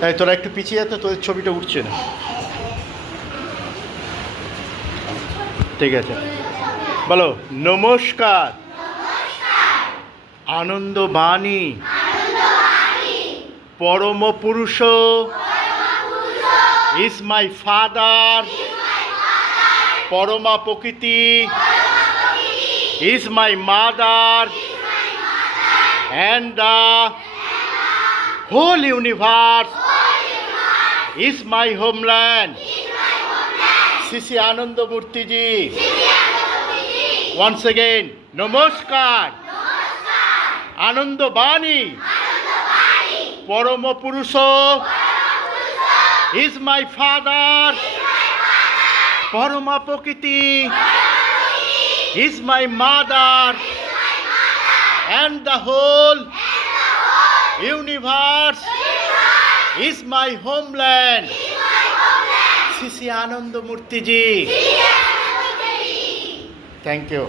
হ্যাঁ, তোরা একটু পিছিয়ে তো তোদের ছবিটা উঠছে না। ঠিক আছে, বলো নমস্কার। আনন্দবাণী Parama Purusha is my father. Parama Prakriti is my mother. And the whole universe is my homeland. Shri Shri Anandamurtiji. Once again নমস্কার। আনন্দবাণী Parama Purusha is my father. Parama Prakriti is my mother. And the whole universe is my homeland. Shri Shri Anandamurtiji. Thank you.